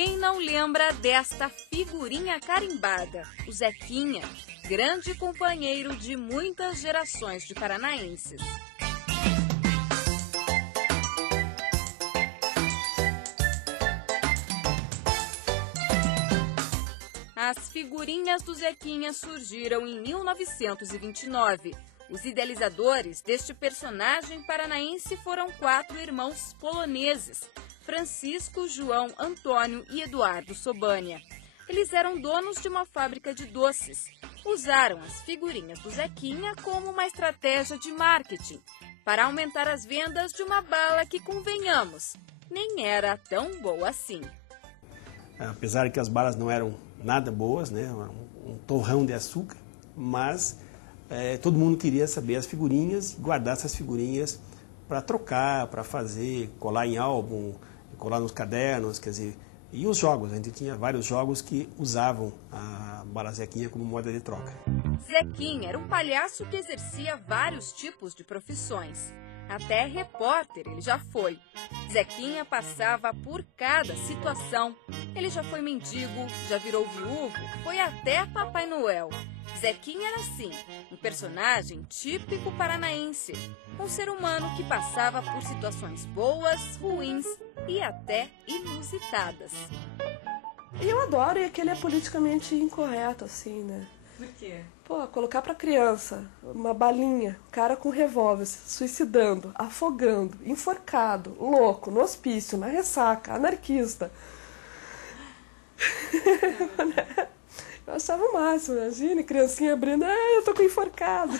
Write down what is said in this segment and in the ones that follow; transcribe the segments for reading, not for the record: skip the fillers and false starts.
Quem não lembra desta figurinha carimbada? O Zequinha, grande companheiro de muitas gerações de paranaenses. As figurinhas do Zequinha surgiram em 1929. Os idealizadores deste personagem paranaense foram 4 irmãos poloneses: Francisco, João, Antônio e Eduardo Sobania. Eles eram donos de uma fábrica de doces. Usaram as figurinhas do Zequinha como uma estratégia de marketing para aumentar as vendas de uma bala que, convenhamos, nem era tão boa assim. Apesar de que as balas não eram nada boas, né? Um torrão de açúcar, mas todo mundo queria saber as figurinhas, guardar essas figurinhas para trocar, para fazer, colar em álbum, colar nos cadernos, quer dizer, e os jogos. A gente tinha vários jogos que usavam a bala Zequinha como moeda de troca. Zequinha era um palhaço que exercia vários tipos de profissões. Até repórter ele já foi. Zequinha passava por cada situação. Ele já foi mendigo, já virou viúvo, foi até Papai Noel. Zequinha era assim, um personagem típico paranaense. Um ser humano que passava por situações boas, ruins e até inusitadas. E eu adoro que ele é politicamente incorreto, assim, né? Por quê? Pô, colocar pra criança uma balinha, cara com revólver, se suicidando, afogando, enforcado, louco, no hospício, na ressaca, anarquista. Eu achava o máximo, imagine, criancinha abrindo, eu tô com enforcado.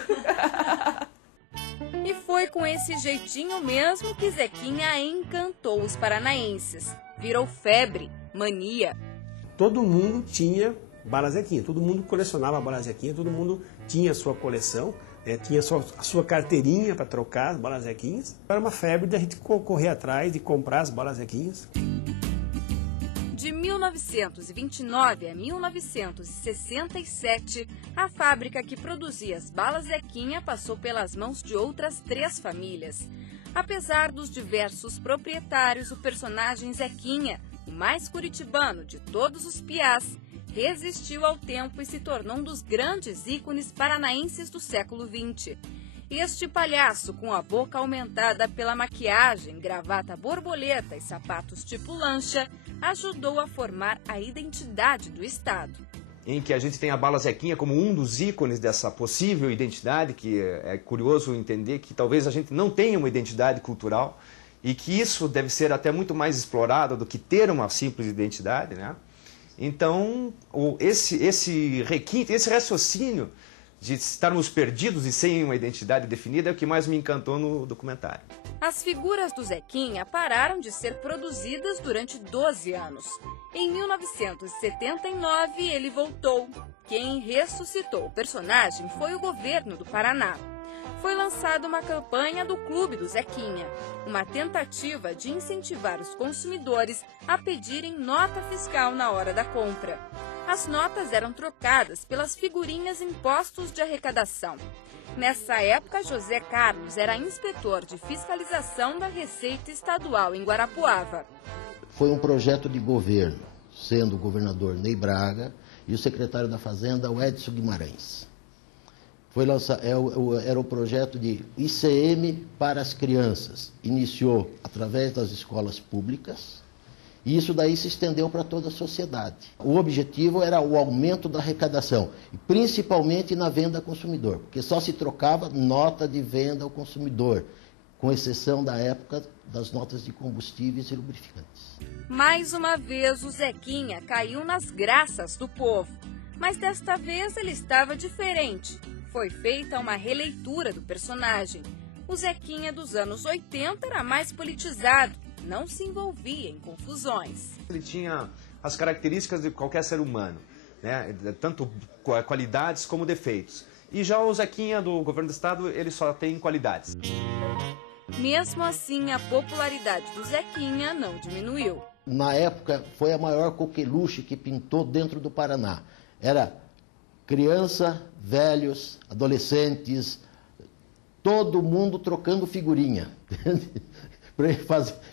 E foi com esse jeitinho mesmo que Zequinha encantou os paranaenses. Virou febre, mania. Todo mundo tinha bala Zequinha, todo mundo colecionava bala Zequinha, todo mundo tinha a sua coleção, tinha a sua carteirinha para trocar as balas Zequinhas. Era uma febre de a gente correr atrás de comprar as balas Zequinhas. De 1929 a 1967, a fábrica que produzia as balas Zequinha passou pelas mãos de outras 3 famílias. Apesar dos diversos proprietários, o personagem Zequinha, o mais curitibano de todos os piás, resistiu ao tempo e se tornou um dos grandes ícones paranaenses do século XX. Este palhaço, com a boca aumentada pela maquiagem, gravata borboleta e sapatos tipo lancha, ajudou a formar a identidade do estado. Em que a gente tem a bala Zequinha como um dos ícones dessa possível identidade, que é curioso entender que talvez a gente não tenha uma identidade cultural e que isso deve ser até muito mais explorado do que ter uma simples identidade, né? Então, esse requinte, esse raciocínio de estarmos perdidos e sem uma identidade definida é o que mais me encantou no documentário. As figuras do Zequinha pararam de ser produzidas durante 12 anos. Em 1979, ele voltou. Quem ressuscitou o personagem foi o governo do Paraná. Foi lançada uma campanha do Clube do Zequinha, uma tentativa de incentivar os consumidores a pedirem nota fiscal na hora da compra. As notas eram trocadas pelas figurinhas em postos de arrecadação. Nessa época, José Carlos era inspetor de fiscalização da Receita Estadual em Guarapuava. Foi um projeto de governo, sendo o governador Ney Braga e o secretário da Fazenda, o Edson Guimarães. Era o projeto de ICM para as crianças. Iniciou através das escolas públicas e isso daí se estendeu para toda a sociedade. O objetivo era o aumento da arrecadação, principalmente na venda ao consumidor, porque só se trocava nota de venda ao consumidor, com exceção da época das notas de combustíveis e lubrificantes. Mais uma vez, o Zequinha caiu nas graças do povo, mas desta vez ele estava diferente. Foi feita uma releitura do personagem. O Zequinha dos anos 80 era mais politizado, não se envolvia em confusões. Ele tinha as características de qualquer ser humano, né? Tanto qualidades como defeitos. E já o Zequinha do governo do estado, ele só tem qualidades. Mesmo assim, a popularidade do Zequinha não diminuiu. Na época, foi a maior coqueluche que pintou dentro do Paraná. Era criança, velhos, adolescentes, todo mundo trocando figurinha.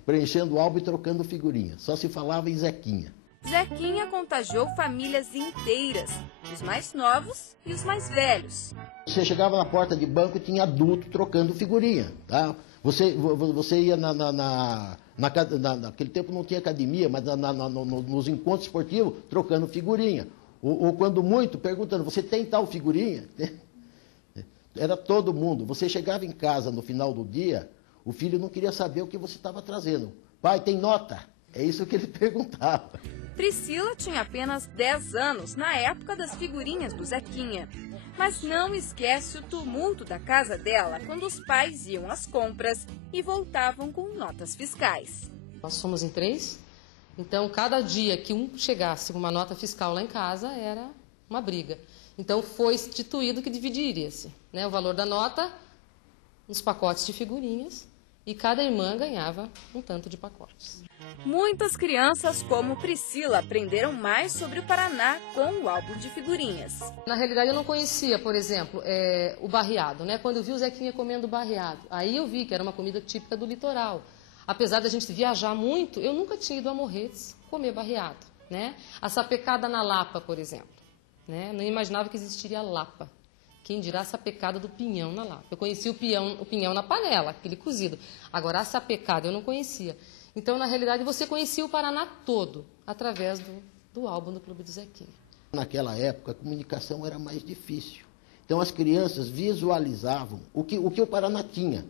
Preenchendo o álbum e trocando figurinha. Só se falava em Zequinha. Zequinha contagiou famílias inteiras, os mais novos e os mais velhos. Você chegava na porta de banco e tinha adulto trocando figurinha, tá? Você ia naquele tempo não tinha academia, mas nos encontros esportivos, trocando figurinha. Ou quando muito, perguntando, você tem tal figurinha? Era todo mundo. Você chegava em casa no final do dia, o filho não queria saber o que você estava trazendo. Pai, tem nota? É isso que ele perguntava. Priscila tinha apenas 10 anos na época das figurinhas do Zequinha. Mas não esquece o tumulto da casa dela quando os pais iam às compras e voltavam com notas fiscais. Nós somos em 3, então cada dia que um chegasse com uma nota fiscal lá em casa era uma briga. Então foi instituído que dividiria-se, né, o valor da nota nos pacotes de figurinhas e cada irmã ganhava um tanto de pacotes. Muitas crianças como Priscila aprenderam mais sobre o Paraná com o álbum de figurinhas. Na realidade eu não conhecia, por exemplo, o barreado, né? Quando eu vi o Zequinha comendo barreado, aí eu vi que era uma comida típica do litoral. Apesar da gente viajar muito, eu nunca tinha ido a Morretes comer barreado, né? A sapecada na Lapa, por exemplo, né? Não imaginava que existiria Lapa. Quem dirá a sapecada do pinhão na Lapa. Eu conhecia o pinhão na panela, aquele cozido. Agora a sapecada eu não conhecia. Então, na realidade, você conhecia o Paraná todo através do álbum do Clube do Zequinha. Naquela época, a comunicação era mais difícil. Então, as crianças visualizavam o que o Paraná tinha.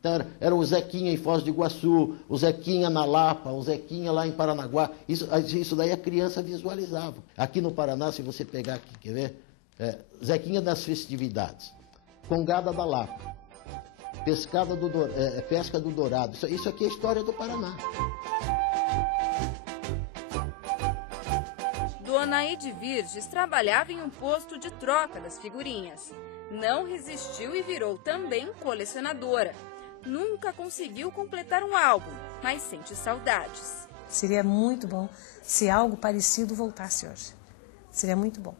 Então, era o Zequinha em Foz do Iguaçu, o Zequinha na Lapa, o Zequinha lá em Paranaguá. Isso daí a criança visualizava. Aqui no Paraná, se você pegar aqui, quer ver? Zequinha das festividades, Congada da Lapa, pesca do Dourado. Isso aqui é a história do Paraná. Dona Ide Virges trabalhava em um posto de troca das figurinhas. Não resistiu e virou também colecionadora. Nunca conseguiu completar um álbum, mas sente saudades. Seria muito bom se algo parecido voltasse hoje. Seria muito bom.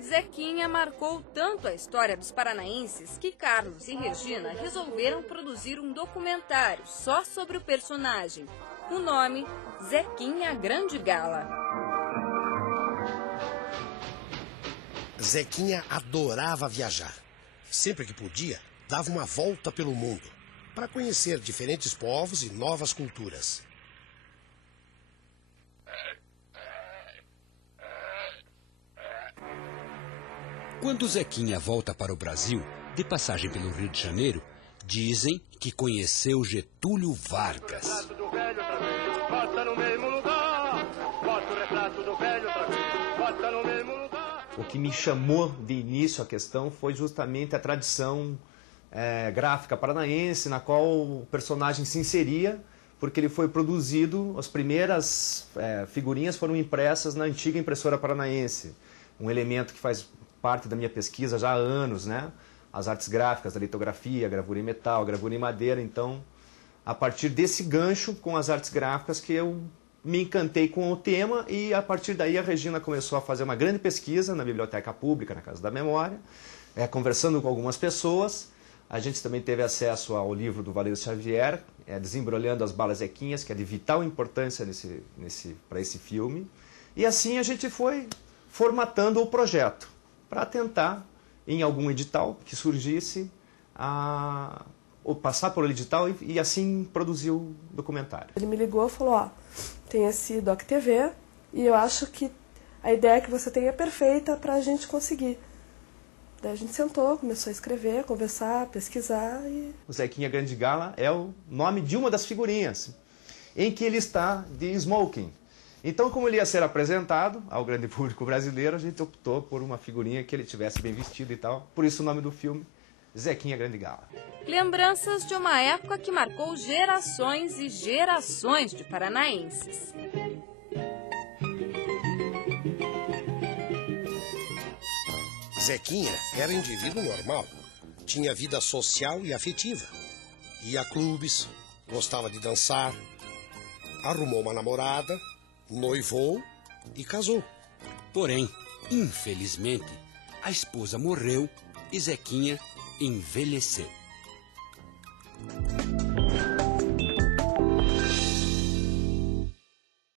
Zequinha marcou tanto a história dos paranaenses que Carlos e Regina resolveram produzir um documentário só sobre o personagem. O nome, Zequinha Grande Gala. Zequinha adorava viajar. Sempre que podia, dava uma volta pelo mundo para conhecer diferentes povos e novas culturas. Quando Zequinha volta para o Brasil, de passagem pelo Rio de Janeiro, dizem que conheceu Getúlio Vargas. O que me chamou de início a questão foi justamente a tradição gráfica paranaense, na qual o personagem se inseria, porque ele foi produzido, as primeiras figurinhas foram impressas na antiga impressora paranaense, um elemento que faz parte da minha pesquisa já há anos, né? As artes gráficas, a litografia, a gravura em metal, a gravura em madeira. Então, a partir desse gancho com as artes gráficas que eu me encantei com o tema e a partir daí a Regina começou a fazer uma grande pesquisa na Biblioteca Pública, na Casa da Memória, conversando com algumas pessoas. A gente também teve acesso ao livro do Valério Xavier, Desembrulhando as Balas Zequinhas, que é de vital importância para esse filme. E assim a gente foi formatando o projeto, para tentar, em algum edital que surgisse, passar por edital e assim produzir o documentário. Ele me ligou e falou, tem esse Doc TV e eu acho que a ideia que você tem é perfeita para a gente conseguir. Daí a gente sentou, começou a escrever, conversar, pesquisar e... O Zequinha Grande Gala é o nome de uma das figurinhas, em que ele está de smoking. Então, como ele ia ser apresentado ao grande público brasileiro, a gente optou por uma figurinha que ele tivesse bem vestido e tal. Por isso o nome do filme, Zequinha Grande Gala. Lembranças de uma época que marcou gerações e gerações de paranaenses. Zequinha era indivíduo normal. Tinha vida social e afetiva. Ia a clubes, gostava de dançar, arrumou uma namorada, noivou e casou. Porém, infelizmente, a esposa morreu e Zequinha envelheceu.